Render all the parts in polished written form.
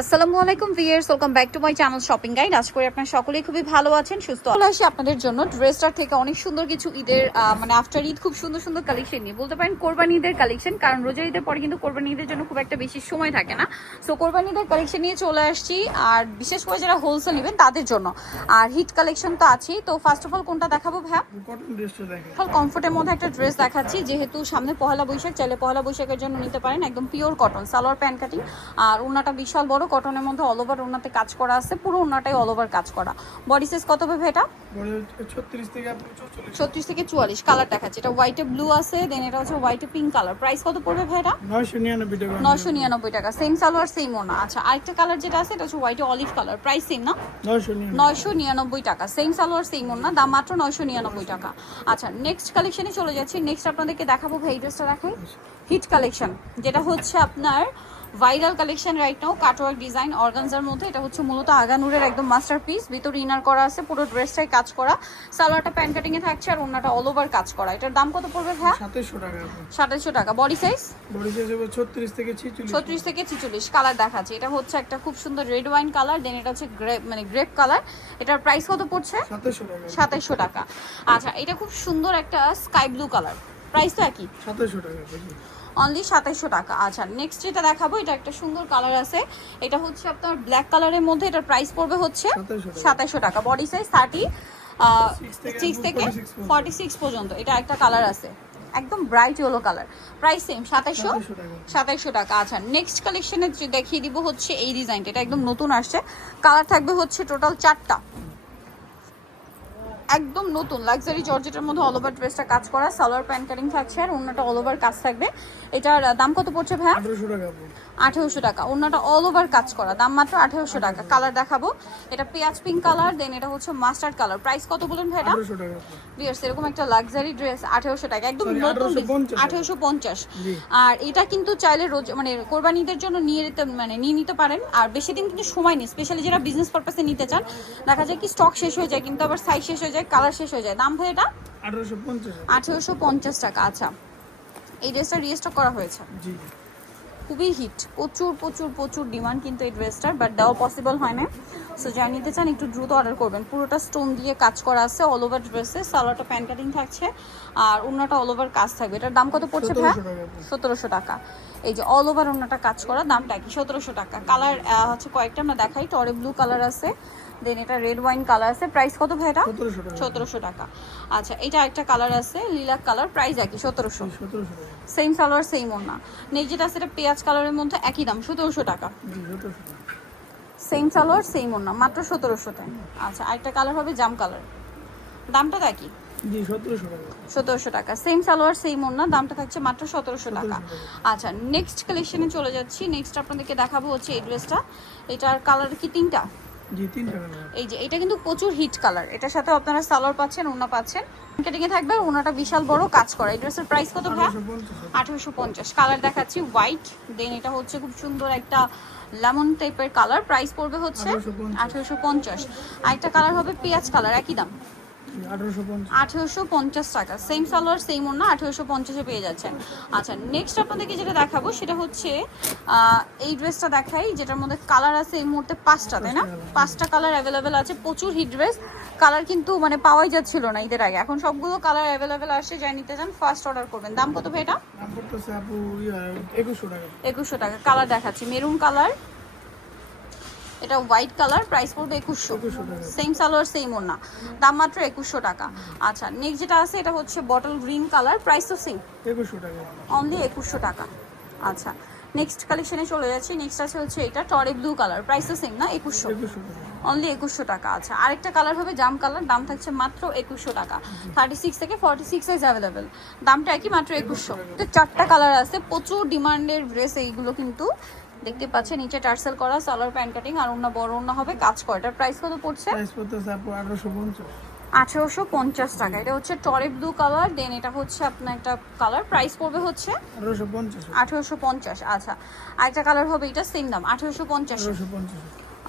আসসালামু আলাইকুম viewers, welcome back to my channel shopping guide. আশা করি আপনারা সকলেই খুবই ভালো আছেন, সুস্থ আসি আপনাদের জন্য ড্রেসটার থেকে অনেক সুন্দর কিছু ঈদের মানে আফটার ঈদ খুব সুন্দর সুন্দর কালেকশন নিয়ে বলতে পারেন কোরবানি ঈদের কালেকশন, কারণ রোজা ঈদের পরে কিন্তু কোরবানি ঈদের জন্য খুব একটা বেশি সময় থাকে না। সো কোরবানি ঈদের কালেকশন নিয়ে চলে আসছি, আর বিশেষ করে যারা হোলসেল নেবেন তাদের জন্য। আর হিট কালেকশন তো আছেই। তো ফার্স্ট অফ অল কোনটা দেখাবো ভাইয়া? কটন ড্রেসটা দেখেন। কমফোর্টের মধ্যে একটা ড্রেস দেখাচ্ছি, যেহেতু সামনে পহেলা বৈশাখ, চাইলে পহেলা বৈশাখের জন্য নিতে পারেন। একদম pure cotton, salwar pant cutting, আর ওড়নাটা বিশাল বড় কটনের মধ্যে অল ওভার ওড়নাতে কাজ করা আছে, পুরো ওড়নাটাই অল ওভার কাজ করা। বডি সাইজ কত হবে এটা? 36 থেকে 44। 36 থেকে 44 কালার দেখাচ্ছে। এটা হোয়াইটে ব্লু আছে, দেন এটা হচ্ছে হোয়াইটে পিঙ্ক কালার। প্রাইস কত পড়বে ভাই এটা? 999 টাকা। 999 টাকা। সেম সালোয়ার সেম ওড়না। আচ্ছা, আরেকটা কালার যেটা আছে এটা হচ্ছে হোয়াইটে অলিভ কালার। প্রাইস সেম না? 999 টাকা। সেম সালোয়ার সেম ওড়না, দাম মাত্র 999 টাকা। আচ্ছা, নেক্সট কালেকশনে চলে যাচ্ছি। নেক্সট আপনাদেরকে দেখাবো ভাই, এই ড্রেসটা দেখাই। হিট কালেকশন, যেটা হচ্ছে আপনার viral collection right now, cutwork design organza মধ্যে। এটা হচ্ছে মূলত আগানুরের একদম মাস্টারপিস, ভিতরে ইনার করা আছে, পুরো ড্রেসটাই কাজ করা। সালোয়ারটা প্যান্ট কাটিং এ থাকছে, আর ওন্নাটা অল ওভার কাজ করা। এটার দাম কত পড়বে ভাই? 2700 টাকা। 2700 টাকা। Body size? বডি সাইজ হবে 36 থেকে 46। 36 থেকে 46 কালার দেখাচ্ছে। এটা হচ্ছে একটা খুব সুন্দর রেড ওয়াইন কালার, দেন এটা হচ্ছে গ্রেপ মানে গ্রেপ কালার। এটার প্রাইস কত পড়ছে? 2700 টাকা। 2700 টাকা। আচ্ছা, এটা খুব সুন্দর একটা স্কাই ব্লু কালার। প্রাইস তো একই, 2700 টাকা। অনলি 2700 টাকা। আচ্ছা, নেক্সট যেটা দেখাবো, এটা একটা সুন্দর কালার আছে। এটা হচ্ছে আপনার ব্ল্যাক কালারের মধ্যে। এটার প্রাইস পড়বে হচ্ছে 2700 টাকা। বডি সাইজ 36 থেকে 46 পর্যন্ত। এটা একটা কালার আছে, একদম bright yellow colour. Price same 2700 টাকা। আচ্ছা, নেক্সট কালেকশনে দেখিয়ে দিব হচ্ছে এই ডিজাইনটা। এটা একদম নতুন আসছে, কালার থাকবে হচ্ছে টোটাল 4টা। একদম নতুন লাক্সারি জর্জেটের মধ্যে অল ওভার ড্রেসটা কাজ করা, সালোয়ার প্যান্ট কাটিং থাকছে, আর ওন্নাটা অল ওভার কাজ থাকবে। এটার দাম কত পড়ছে ভাইয়া? 1800 টাকা। 1800 টাকা। ওন্নাটা অল ওভার কাজ করা, দাম মাত্র 1800 টাকা। কালার দেখাবো, এটা পেঁয়াজ পিঙ্ক কালার, দেন এটা হচ্ছে মাস্টার্ড কালার। প্রাইস কত বলেন ভাই এটা? 1800 টাকা। বিয়ার্স, এরকম একটা লাক্সারি ড্রেস 1800 টাকা, একদম নতুন 1850। আর এটা কিন্তু চাইলে রোজ মানে কোরবানিদের জন্য নিয়ে নিতে পারেন। আর বেশি দিন কিন্তু সময় নেই, স্পেশালি যারা বিজনেস পারপাসে নিতে চান। দেখা যায় কি স্টক শেষ হয়ে যায়, কিন্তু আবার সাইজ শেষ হয়ে যায়, কালার শেষ হয়ে যায়। দাম ভাই এটা 1850 টাকা। আচ্ছা, এই ড্রেসটা রিস্টক করা হয়েছে, জি খুবই হিট, প্রচুর প্রচুর প্রচুর ডিমান্ড কিন্তু এই ড্রেসটার, বাট দেওয়া পসিবল হয় না। সো যারা নিতে চান একটু দ্রুত অর্ডার করবেন। পুরোটা স্টোন দিয়ে কাজ করা আছে অল ওভার ড্রেসে, সালোয়ারটা প্যান্ট কাটিং থাকছে, আর ওন্নাটা অল ওভার কাজ থাকবে। এটার দাম কত পড়ছে ভাই? 1700 টাকা। এই যে অল ওভার ওন্নাটা কাজ করা, দামটা কি 1700 টাকা। কালার হচ্ছে কয়েকটা আমরা দেখাই। টরে ব্লু কালার আছে, দেন এটা রেড ওয়াইন কালার আছে। প্রাইস কত ভাই এটা? 1700 টাকা। আচ্ছা, এটা একটা কালার আছে লিলাক কালার, প্রাইস একই 1700 টাকা। সেম সালোয়ার সেম ওন্না। নেক্সট যেটা আছে এটা পেঁয়াজ কালারের মধ্যে, একই দাম 1700 টাকা। সেম সালোয়ার সেম ওন্না, মাত্র 1700 টাকা। আচ্ছা, আরেকটা কালার হবে জাম কালার, দামটা একই, জি 1700 টাকা। 1700 টাকা। সেম সালোয়ার সেম ওন্না, দামটা থাকছে মাত্র 1700 টাকা। আচ্ছা, নেক্সট কালেকশনে চলে যাচ্ছি। নেক্সট আপনাদেরকে দেখাবো হচ্ছে এই ড্রেসটা। এটার কালার কি তিনটা? জি তিনটা কালার। এই যে এটা কিন্তু প্রচুর হিট কালার। এটার সাথে আপনারা সালোয়ার পাচ্ছেন, ওন্না পাচ্ছেন, কেটিং এ থাকবে, ওন্নাটা বিশাল বড় কাজ করা। এই ড্রেসের প্রাইস কত ভাই? 1850। কালার দেখাচ্ছি হোয়াইট, দেন এটা হচ্ছে খুব সুন্দর একটা লেমন টাইপের কালার। প্রাইস পড়বে হচ্ছে 1850। আরেকটা কালার হবে পেঁয়াজ কালার, একই দাম 1850 টাকা। সেম সালোয়ার সেম ওন্না, 1850-এ পেয়ে যাচ্ছেন। আচ্ছা, নেক্সট আপনাদেরকে যেটা দেখাবো সেটা হচ্ছে এই ড্রেসটা দেখাই, যেটার মধ্যে কালার আছে এই মুহূর্তে 5টা, তাই না? 5টা কালার অ্যাভেলেবেল আছে। প্রচুর হিট ড্রেস, কালার কিন্তু মানে পাওয়াই যাচ্ছিল না ঈদের আগে, এখন সবগুলো কালার অ্যাভেলেবেল আসছে। যাই নিতে চান ফার্স্ট অর্ডার করবেন। দাম কত ভাই এটা? 2100 টাকা। 2100 টাকা। কালার দেখাচ্ছি মেরুন কালার, এটা হোয়াইট কালার, প্রাইস পড়বে 2100। সেম সালোয়ার সেম ওন্না, দাম মাত্র 2100 টাকা। আচ্ছা, নেক্সট যেটা আছে এটা হচ্ছে বটল গ্রিন কালার, প্রাইস তো সেম 2100 টাকা, অনলি 2100 টাকা। আচ্ছা, নেক্সট কালেকশনে চলে যাচ্ছি। নেক্সট আছে হচ্ছে এটা টরে ব্লু কালার, প্রাইস তো সেম না, 2100, অনলি 2100 টাকা। আচ্ছা, আরেকটা কালার হবে জাম কালার, দাম থাকছে মাত্র 2100 টাকা। 36 থেকে 46 সাইজ অ্যাভেলেবেল, দামটা একই, মাত্র 2100। তো 4টা কালার আছে, প্রচুর ডিমান্ডের ড্রেস এইগুলো কিন্তু দেখতে পাচ্ছেন। নিচে টার্সেল করা, সালোয়ার প্যান্ট কাটিং, আর ওন্না বড় ওন্না হবে কাজ করা। এটার প্রাইস কত পড়ছে? প্রাইস পড়তেছে আপু 1850। 1850 টাকা। এটা হচ্ছে টরে ব্লু কালার, দেন এটা হচ্ছে আপনার একটা কালার, প্রাইস পড়বে হচ্ছে 1850। আচ্ছা, আরেকটা কালার হবে, এটা সেম দাম 1850।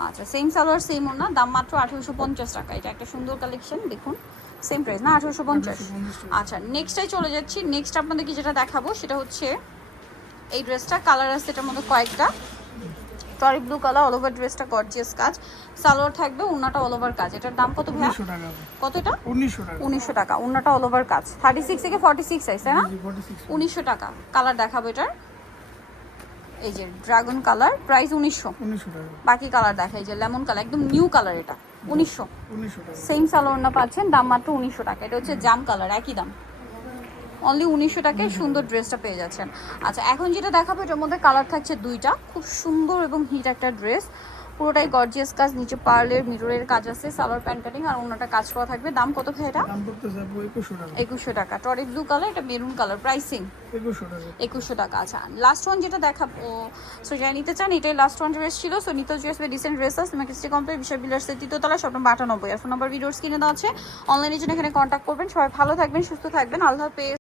আচ্ছা, সেম সালোয়ার সেম ওন্না, দাম মাত্র 1850 টাকা। এটা একটা সুন্দর কালেকশন, দেখুন সেম প্রাইস না, 1850। আচ্ছা, নেক্সটে চলে যাচ্ছি। নেক্সট আপনাদেরকে যেটা দেখাবো সেটা হচ্ছে এই ড্রেসটা। কালার আছে এটার মধ্যে কয়েকটা, টরি ব্লু কালার, অল ওভার ড্রেসটা গর্জিয়াস কাজ, সালোয়ার থাকবে, ওন্নাটা অল ওভার কাজ। এটার দাম কত ভাইয়া? 1900 টাকা আপু। কত এটা? 1900 টাকা। 1900 টাকা, ওন্নাটা অল ওভার কাজ। 36 থেকে 46 সাইজ, তাই না? জি 46। 1900 টাকা। কালার দেখাবো এটার, এই যে ড্রাগন কালার, প্রাইস 1900। 1900 টাকা। বাকি কালার দেখা, এই যে লেমন কালার, একদম নিউ কালার, এটা 1900। 1900 টাকা। সেম সালোয়ার না পাচ্ছেন, দাম মাত্র 1900 টাকা। এটা হচ্ছে জাম কালার, একই দাম, অনলি 1900 টাকায় সুন্দর ড্রেসটা পেয়ে যাচ্ছেন। আচ্ছা, এখন যেটা দেখাবো এটার মধ্যে কালার থাকছে দুইটা, খুব সুন্দর এবং হিট একটা ড্রেস, পুরোটাই গর্জিয়াস কাজ, নিচে পার্লের মিররের কাজ আছে, সালোয়ার প্যান্ট কাটিং আর অন্যটা কাজ করা থাকবে। দাম কত ভাই এটা? দাম পড়তেছে আপু 2100 টাকা। 2100 টাকা। টরি ব্লু কালার, এটা মেরুন কালার, প্রাইসিং 2100 টাকা। 2100 টাকা। আচ্ছা, লাস্ট ওয়ান যেটা দেখাবো, সো যাই নিতে চান এটাই লাস্ট ওয়ান ড্রেস ছিল। সো নিতে ড্রেস বা ডিসেন্ট ড্রেস আছে তোমাকে স্টে কমপ্লিট বিশাল বিলার্সের তৃতীয়তলা, শপ নম্বর 98। আর ফোন নাম্বার ভিডিওর স্ক্রিনে দেওয়া আছে, অনলাইনে জন্য এখানে কন্ট্যাক্ট করবেন। সবাই ভালো থাকবেন, সুস্থ থাকবেন, আল্লাহ হাফেজ।